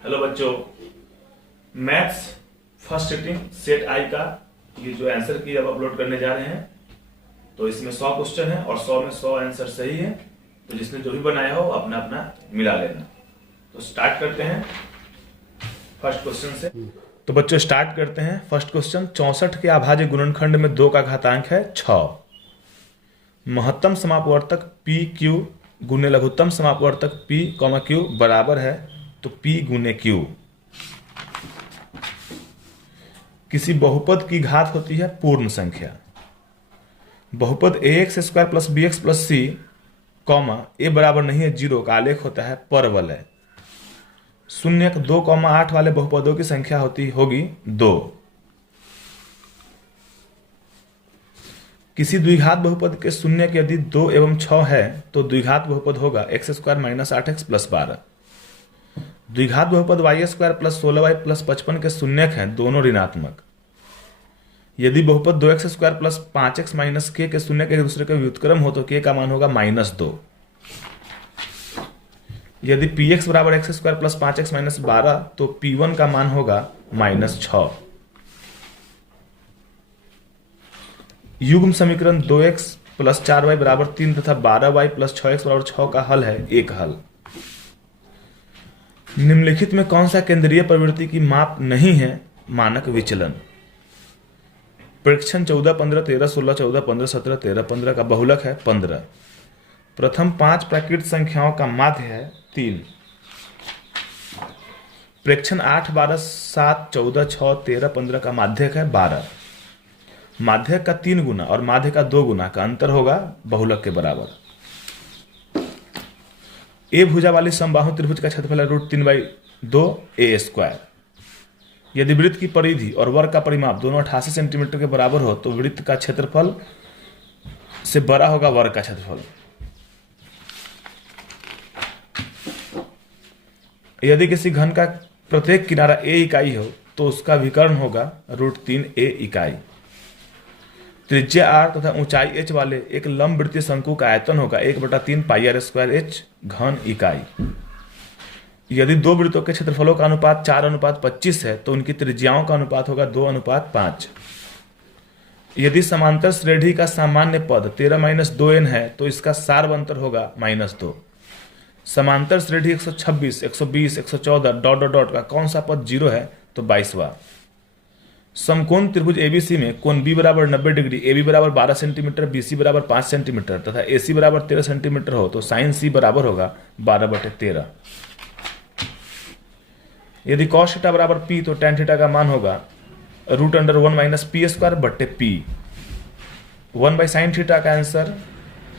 Hello बच्चों, maths first sitting set आई का ये जो आंसर की अब अपलोड करने जा रहे हैं। तो इसमें 100 क्वेश्चन है और 100 में 100 आंसर सही है। तो जिसने जो भी बनाया हो अपना अपना मिला लेना। तो स्टार्ट करते हैं फर्स्ट क्वेश्चन से। तो बच्चों स्टार्ट करते हैं फर्स्ट क्वेश्चन। 64 के अभाज्य गुणनखंड में 2 का घातांक है 6। महत्तम समापवर्तक पी क्यू गुने लघुत्तम समापवर्तक पी क्यू बराबर है तो P गुने Q। किसी बहुपद की घात होती है पूर्ण संख्या। बहुपद ax square plus bx plus c comma a बराबर नहीं है 0 का आलेख होता है परवलय। 0 2, 8 वाले बहुपदों की संख्या होगी 2। किसी द्विघात बहुपद के शून्य के यदि 2 एवं 6 है तो द्विघात बहुपद होगा x square minus 8x plus 12। द्विघात बहुपद y square plus 16y plus 55 के शून्यक हैं दोनों ऋणात्मक। यदि बहुपद 2x square plus 5x minus k के शून्य एक दूसरे का व्युत्क्रम हो तो k का मान होगा -2। यदि px बराबर x square plus 5x minus 12 तो p1 का मान होगा -6। युग्म समीकरण 2x प्लस 4y बराबर 3 तथा 12y प्लस 6x बराबर 6 का हल है एक हल। निम्नलिखित में कौन सा केंद्रीय प्रवृत्ति की माप नहीं है मानक विचलन। प्रेक्षण 14, 15, 13, 16, 14, 15, 17, 13, 15 का बहुलक है 15। प्रथम 5 प्राकृत संख्याओं का माध्य है 3। प्रेक्षण 8, 12, 7, 14, 6, 13, 15 का माध्यक है 12। माध्यक का 3 गुना और माध्य का 2 गुना का अंतर होगा बहुलक के बराबर। ए भुजा वाली समबाहु त्रिभुज का क्षेत्रफल है √3/2 a स्क्वायर। यदि वृत्त की परिधि और वर्ग का परिमाप दोनों 88 सेंटीमीटर के बराबर हो तो वृत्त का क्षेत्रफल से बड़ा होगा वर्ग का क्षेत्रफल। यदि किसी घन का प्रत्येक किनारा a इकाई हो तो उसका विकर्ण होगा √3a इकाई। त्रिज्या r तथा ऊंचाई h वाले एक लंबवृत्तीय शंकु का आयतन होगा 1/3 πr² h घन इकाई। यदि दो वृत्तों के क्षेत्रफलों का अनुपात 4:25 है तो उनकी त्रिज्याओं का अनुपात होगा 2:5। यदि समांतर श्रेणी का सामान्य पद 13 - 2n है तो इसका सार्वंतर होगा -2। समांतर श्रेणी 126, 120, 114 ... का कौन सा पद 0 है तो 22वां। समकोण त्रिभुज एबीसी में कोण बी बराबर 90 डिग्री, ए बी बराबर 12 सेंटीमीटर, बी सी बराबर 5 सेंटीमीटर तथा ए सी बराबर 13 सेंटीमीटर हो तो साइन सी बराबर होगा 12/13। यदि cos थीटा बराबर p तो tan थीटा का मान होगा √1 - p²/p। 1/sin थीटा का answer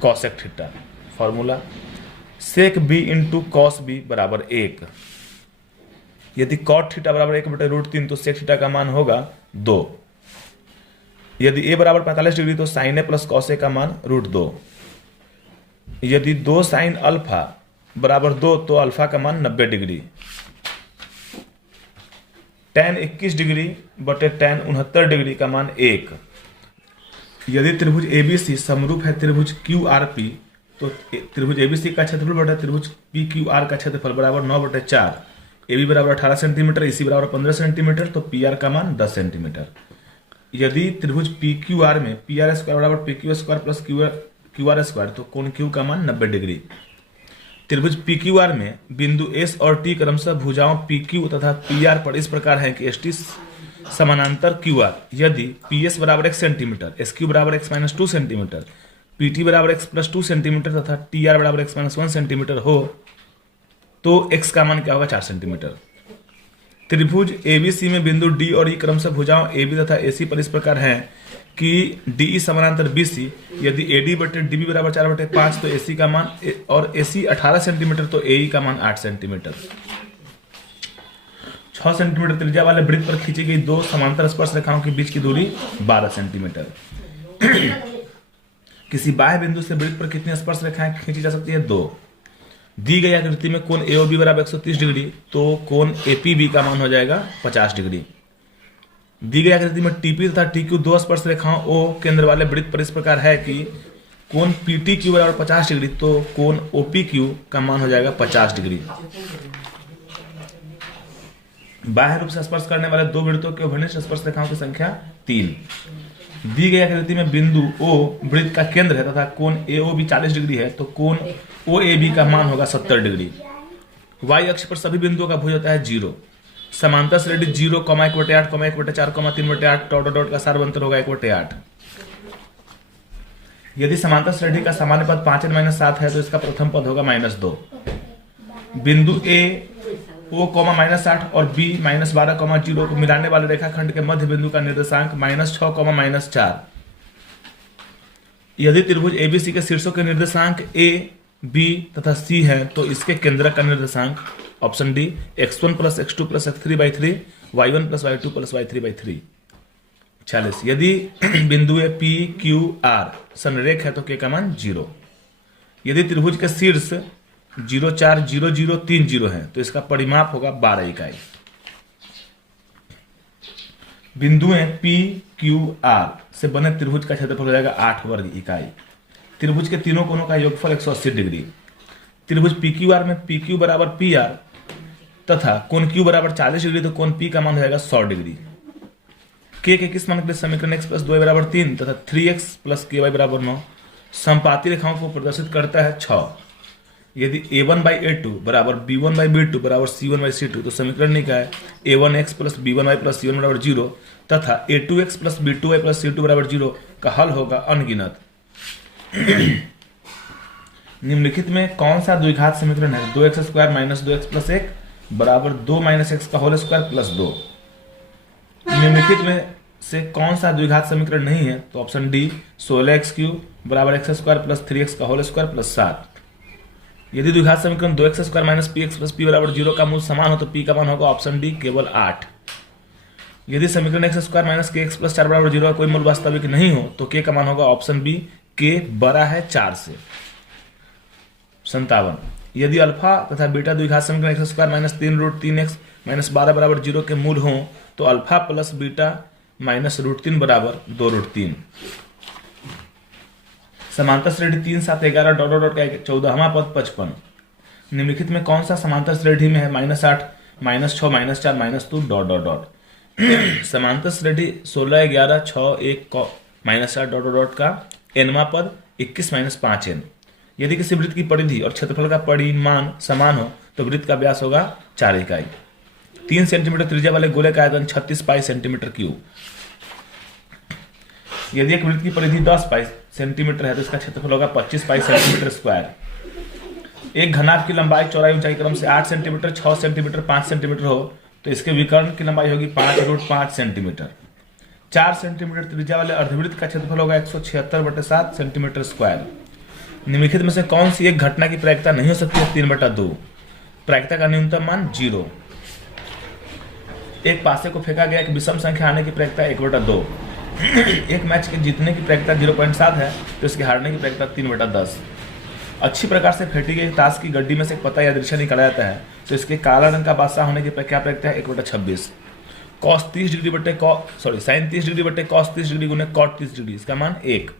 cosec theta. Formula sec b × cos b बराबर 1। यदि cot थीटा बराबर 1/√3 तो sec थीटा का मान होगा 2। यदि a बराबर 45 डिग्री तो sin a plus cos a का मान √2। यदि 2 sin अल्फा बराबर 2 तो अल्फा का मान 90 डिग्री। tan 21 डिग्री बटे tan 69 डिग्री का मान 1। यदि त्रिभुज ABC समरूप है त्रिभुज QRP तो त्रिभुज ABC का क्षेत्रफल बटे त्रिभुज PQR का क्षेत्रफल बराबर 9/4। AB बराबर 18 सेंटीमीटर, EC बराबर 15 सेंटीमीटर तो PR का मान 10 सेंटीमीटर। यदि त्रिभुज PQR में PR स्क्वायर बराबर PQ square plus QR square तो कोण Q का मान 90 डिग्री। त्रिभुज PQR में बिंदु S और T क्रमशः भुजाओं PQ तथा PR पर इस प्रकार है कि ST समानांतर QR। यदि PS बराबर 1 सेंटीमीटर, SQ बराबर x - 2 सेंटीमीटर, PT बराबर x + 2 सेंटीमीटर तथा TR बराबर x - 1 सेंटीमीटर हो तो x का मान क्या होगा 4 सेंटीमीटर। त्रिभुज ABC में बिंदु D और E क्रमशः भुजाओं AB तथा AC पर इस प्रकार हैं कि DE समानांतर BC। यदि AD/DB बराबर 4/5 तो AC का मान और AC 18 सेंटीमीटर तो AE का मान 8 सेंटीमीटर। 6 सेंटीमीटर त्रिज्या वाले वृत्त पर खींची गई 2 समांतर स्पर्श रेखाओं के बीच की दूरी 12 सेंटीमीटर। किसी बाह्य बिंदु से वृत्त पर कितनी स्पर्श रेखाएं खींची जा सकती है 2। दी गई आकृति में कोण AOB बराबर 130 डिग्री तो कोण APB का मान हो जाएगा 50 डिग्री। दी गई आकृति में TP तथा TQ 2 स्पर्श रेखाओं O केंद्र वाले वृत्त पर इस प्रकार है कि कोण PTQ बराबर 50 डिग्री तो कोण OPQ का मान हो जाएगा 50 डिग्री। बाह्य रूप से स्पर्श करने वाले दो वृत्तों के घनिष्ठ स्पर्श रेखाओं की संख्या 3। दी गई आकृति में बिंदु O वृत्त का केंद्र है तथा कोण AOB 40 डिग्री है, तो कोण OAB का मान होगा 70 डिग्री। y अक्ष पर सभी बिंदुओं का भुज होता है 0। समांतर श्रेणी 0, 1/8, 1/4, 3/8 डॉट डॉट का सार्वंतर होगा 1/8। यदि समांतर श्रेणी का सामान्य पद 5n-7 है तो इसका प्रथम पद होगा -2। बिंदु A O, -8 और B, -12, 0 को मिलाने वाले रेखाखंड के मध्य बिंदु का निर्देशांक -6, -4। यदि त्रिभुज ABC के शीर्षों के निर्देशांक A, B तथा C है तो इसके केंद्र का निर्देशांक option D x1 + x2 + x3/3, y1 + y2 + y3/3। 46। यदि बिंदु P, Q, R संरेख है तो K का मान 0। यदि त्रिभुज के शीर्ष 0, 4, 0, 0, 3, 0 है तो इसका परिमाप होगा 12 इकाई। बिंदुएं P, Q, R से बने त्रिभुज का क्षेत्रफल हो जाएगा 8 वर्ग इकाई। त्रिभुज के तीनों कोणों का योगफल 180 डिग्री। त्रिभुज PQR में PQ बराबर PR तथा कोण Q बराबर 40 डिग्री, तो कोण P का मान हो जाएगा 100 डिग्री। K के किस मान के लिए समीकरण x + 2y = 3 तथा 3x + ky = 9 समपाती रेखाओं को प्रदर्शित करता है 6। यदि a1/a2 बराबर b1/b2 बराबर c1/c2 तो समीकरण निकाय a1x + b1y + c1 = 0 तथा a2x + b2y + c2 = 0 का हल होगा अनगिनत। निम्नलिखित में कौन सा द्विघात समीकरण है? 2x² - 2x + 1 बराबर 2 - x² + 2। निम्नलिखित में से कौन सा द्विघात समीकरण नहीं है? तो ऑप्शन डी 16x³ बराबर x² + 3x² + 7। यदि द्विघात समीकरण 2x² - px + p बराबर 0 का मूल समान हो तो p का मान होगा ऑप्शन डी केवल 8। यदि समीकरण x² - kx + 4 बराबर 0 का कोई मूल वास्तविक नहीं हो तो k का मान होगा ऑप्शन बी k बड़ा है 4 से। 57। यदि अल्फा तथा बीटा द्विघात समीकरण x² - 3√3x - 12 बराबर 0 के मूल हों तो अल्फा प्लस बीटा -√3 बराबर 2√3। समांतर श्रेणी 3, 7, 11 डॉट डॉट का 14वां पद 55। निम्नलिखित में कौन सा समांतर श्रेणी में है? -8, -6, -4, -2 डॉट डॉट डॉट। समांतर श्रेणी 16, 11, 6, 1, -8 डॉट डॉट का nवां पद 21 - 5n। यदि किसी वृत्त की परिधि और क्षेत्रफल का परिमाण समान हो तो वृत्त का व्यास होगा 4 इकाई। 3 सेंटीमीटर त्रिज्या वाले गोले का आयतन 36 पाई सेंटीमीटर क्यूब। यदि एक वृत्त की परिधि 10 पाई सेंटीमीटर है तो इसका क्षेत्रफल होगा 25 पाई सेंटीमीटर स्क्वायर। एक घनाभ की लंबाई, चौड़ाई, ऊंचाई क्रम से 8 सेंटीमीटर, 6 सेंटीमीटर, 5 सेंटीमीटर हो तो इसके विकर्ण की लंबाई होगी 5√5 सेंटीमीटर। 4 सेंटीमीटर त्रिज्या वाले अर्धवृत्त का क्षेत्रफल होगा 176/7 सेंटीमीटर स्क्वायर। निम्नलिखित में से कौन सी एक घटना की प्रायिकता नहीं हो सकती है? 3/2। प्रायिकता का न्यूनतम मान 0। एक पासे को फेंका गया एक विषम संख्या आने की प्रायिकता 1/2। एक मैच के जीतने की प्रायिकता 0.7 है तो इसके हारने की प्रायिकता 3/10। अच्छी प्रकार से फेंटी गई ताश की गड्डी में से एक पत्ता या दृश्य निकाला जाता है तो इसके काला रंग का बादशाह होने की क्या प्रायिकता है? 1/26। cos 30 डिग्री बटे sin 30 डिग्री बटे cos 30 डिग्री गुने cot 30 डिग्री, इसका मान 1।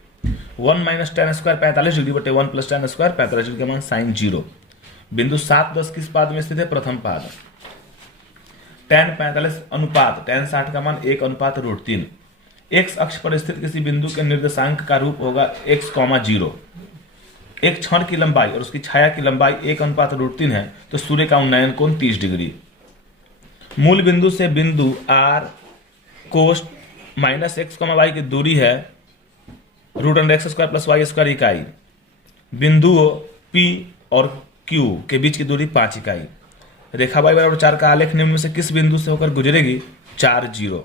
1 - tan² 45 डिग्री बटे 1 + tan² 45 डिग्री का मान sin 0। बिंदु 7, 10 किस पाद में स्थित है? प्रथम पाद। tan 45 अनुपात tan 60 का मान 1/√3। x अक्ष पर स्थित किसी बिंदु के निर्देशांक का रूप होगा x, 0। एक क्षण की लंबाई और उसकी छाया की लंबाई 1/√3 है तो सूर्य का उन्नयन कोण 30 डिग्री। मूल बिंदु से बिंदु R कोष -x, y की दूरी है √x² + y² इकाई। बिंदुओं P और Q के बीच की दूरी 5 इकाई। रेखा y = 4 का आलेख निम्न में से किस बिंदु से होकर गुजरेगी? 4, 0।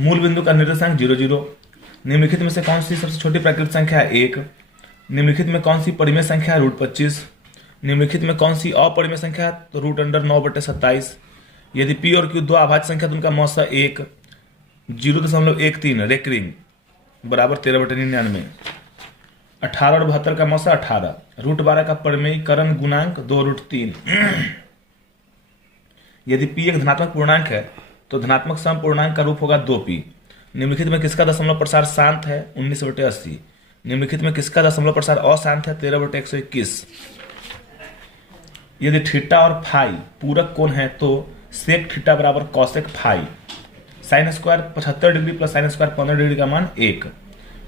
मूल बिंदु का निर्देशांक 0, 0। निम्नलिखित में से कौन सी सबसे छोटी प्राकृतिक संख्या है? 1। निम्नलिखित में कौन सी परिमेय संख्या है? √25। निम्नलिखित में कौन सी अपरिमेय संख्या है? तो √9/27। यदि P और Q दो अभाज्य संख्या तो उनका मौसा 1, 0.13 रेकरिंग बराबर 13/99। 18 और 72 का मौसा 18। √12 का परिमेयीकरण गुणांक 2√3। यदि P एक धनात्मक पूर्णांक है तो धनात्मक समपूर्णांक का रूप होगा 2p। निम्नलिखित में किसका दशमलव प्रसार शांत है? 19/80। निम्नलिखित में किसका दशमलव प्रसार अशांत है? 13/121। यदि थीटा और फाई पूरक कोण है तो सेक थीटा बराबर cosec phi. Sine square 75 degree plus sine square 15 degree का मान 1।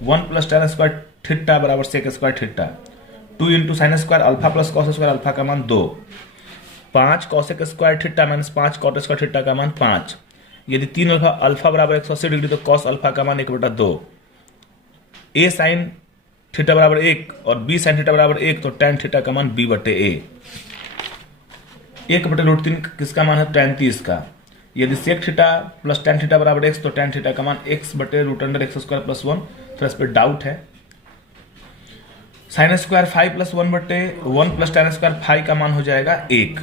1 प्लस tan स्क्वायर थीटा बराबर sec square theta. 2 into sine square alpha plus cos square alpha का मान 2। 5 cosec square theta minus 5 cot square theta का मान 5। यदि 3 alpha बराबर 180 degree तो कॉस अल्फा का मान 1/2। ए साइन थीटा बराबर 1 और बी साइन थीटा बराबर 1 तो tan थीटा का मान b/a। 1/√3 किसका मान है? tan 30 का। यदि sec theta plus tan theta बराबर x तो tan थीटा का मान x/√x² + 1। तो इस पर डाउट है। Sine square 5 + 1/1 plus tan square 5 का मान हो जाएगा 1।